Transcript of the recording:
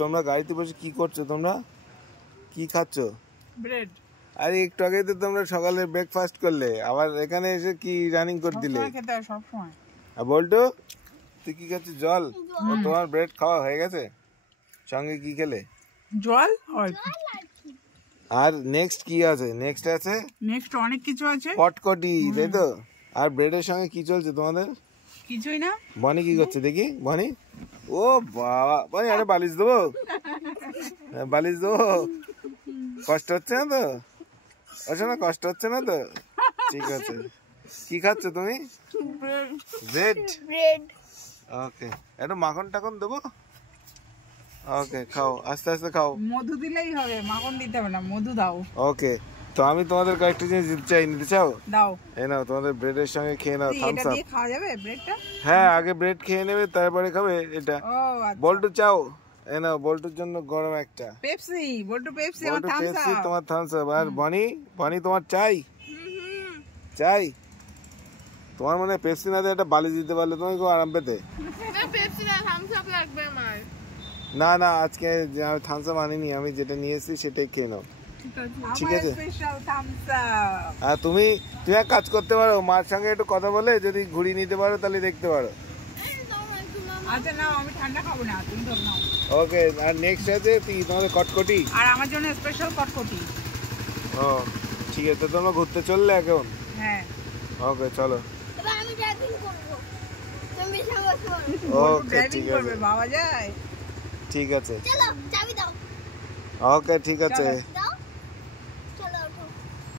তোমরা গাড়িতে বসে কি করছো? তোমরা কি খাচ্ছ? ব্রেড। আরে একটু আগে তো তোমরা সকালে ব্রেকফাস্ট করলে, আবার এখানে এসে কি রানিং করে দিলে? সব সময়। আর বল্টু তুই কি খাচ্ছিস? জল? তোমার ব্রেড খাওয়া হয়ে গেছে? সঙ্গে কি খেলে? জল। আর নেক্সট কি আছে? নেক্সট আছে অনেক কিছু আছে। পটকটি, তাই তো? আর ব্রেডের সঙ্গে কি চলছে তোমাদের? কিছুই না। বনি কি করছে দেখি? বনি, ও বাবা, বনি আরে বালিশ দেবো? বালিশ দেবো? কষ্ট হচ্ছে না তো? না কষ্ট হচ্ছে না তো? ঠিক আছে। কি খাচ্ছ তুমি? ব্রেড। ওকে, একটু মাখন টাখন দেবো? ওকে, খাও, আস্তে আস্তে খাও। মধু দিলেই হবে, মাখন দিতে হবে না, মধু দাও। ওকে, তো আমি তোমাদের কয়েকটা জিনিস দিতে চাই, নিতে চাও? দাও। এই নাও, তোমাদের ব্রেডের সঙ্গে খেয়ে নাও থামস আপ। এটা দিয়ে খাওয়া যাবে ব্রেডটা? হ্যাঁ, আগে ব্রেড খেয়ে নেবে, তারপরে খাবে এটা। ও আচ্ছা। বল্টু চাও? এই নাও, বল্টুর জন্য গরম একটা পেপসি। বল্টু পেপসি, আমার থামস পেপসি, আপ। তোমার থামস আপ। আর বনি, বনি তোমার চাই? চাই? তোমার মনে পেপসি না দিয়ে একটা বালিশ দিতে পারলে তুমি খুব আরাম পেতে। পেপসি না, থামস আপ লাগবে আমার। না না, আজকে থামস আপ আনিনি, আমি যেটা নিয়ে এসেছি সেটাই খেয়ে নাও, ঠিক আছে? Special Thums up. আর তুমি এক কাজ করতে পারো, মার সঙ্গে একটু কথা বলে যদি ঘুড়ি নিতে পারো তাহলে দেখতে পারো। আচ্ছা নাও, আমি ঠান্ডা খাবো না, তুমি ধর নাও। ওকে, আর নেক্সট আছে তোমাদের কটকটি। আর আমার জন্য স্পেশাল কটকটি। ও ঠিক আছে, তোমরা ঘুরতে চললে এখন? হ্যাঁ। ওকে চলো। এবার আমি ড্রাইভিং করব, তুমি সঙ্গে ওকে ঠিক আছে, বাবা যায়। ঠিক আছে, চলো চাবি দাও। ওকে ঠিক আছে।